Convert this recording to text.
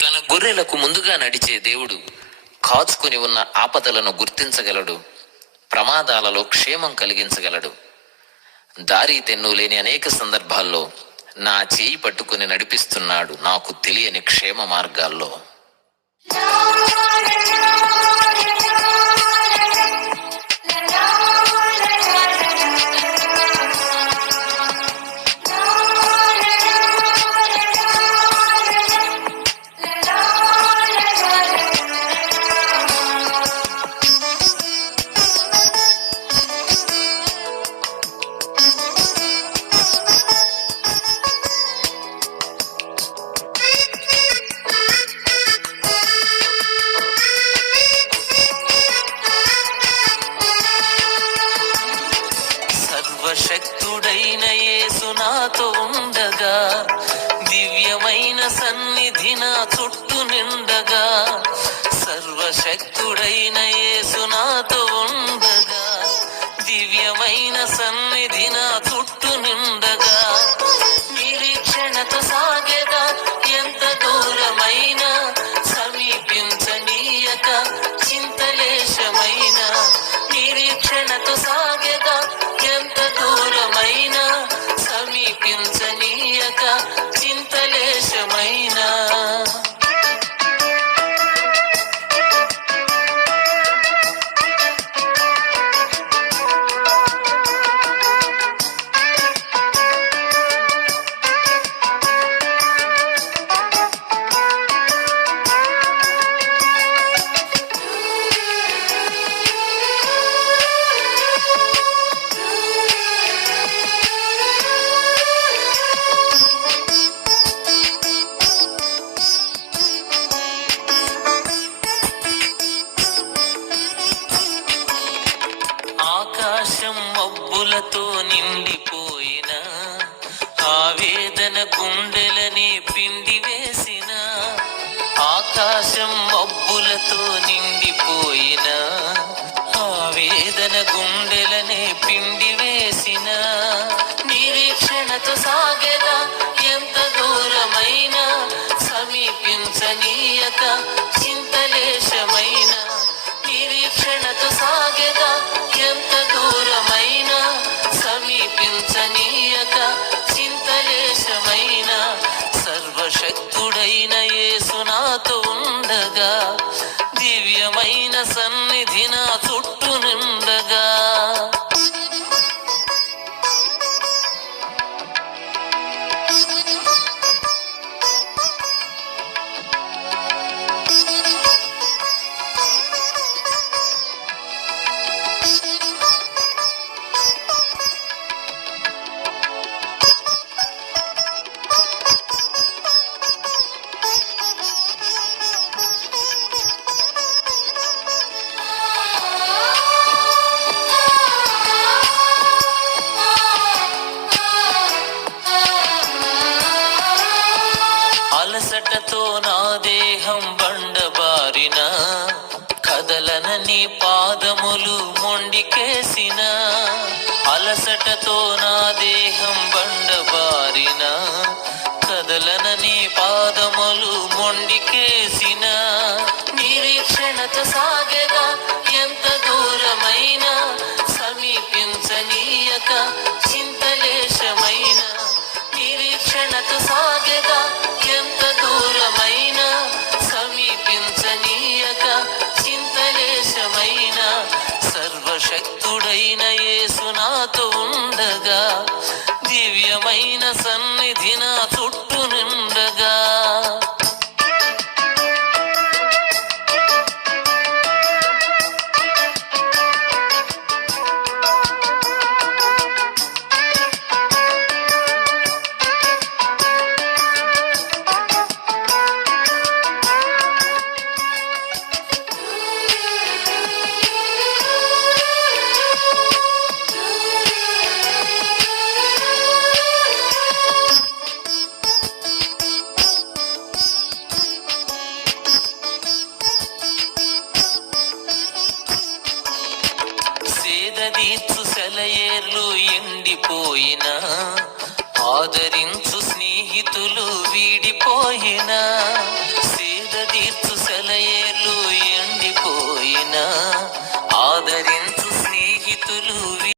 తన గొర్రెలకు ముందుగా నడిచే దేవుడు కాచుకుని ఉన్న ఆపదలను గుర్తించగలడు. ప్రమాదాలలో క్షేమం కలిగించగలడు. దారి తెన్ను లేని అనేక సందర్భాల్లో నా చేయి పట్టుకుని నడిపిస్తున్నాడు. నాకు తెలియని క్షేమ మార్గాల్లో. సర్వశక్తుడైన యేసు నాతో ఉండగా దివ్యమైన సన్నిధి నా చుట్టూ నిండగా సర్వశక్తుడైన గుండెలని పిండి వేసిన ఆకాశం మబ్బులతో నిండిపోయిన ఆవేదన గుండెలనే పిండి అలసటతో నా దేహం బండబారిన కదలనని పాదములు మొండికేసిన అలసటతో నా దేహం పోయినా ఆదరించు స్నేహితులు వీడిపోయినా.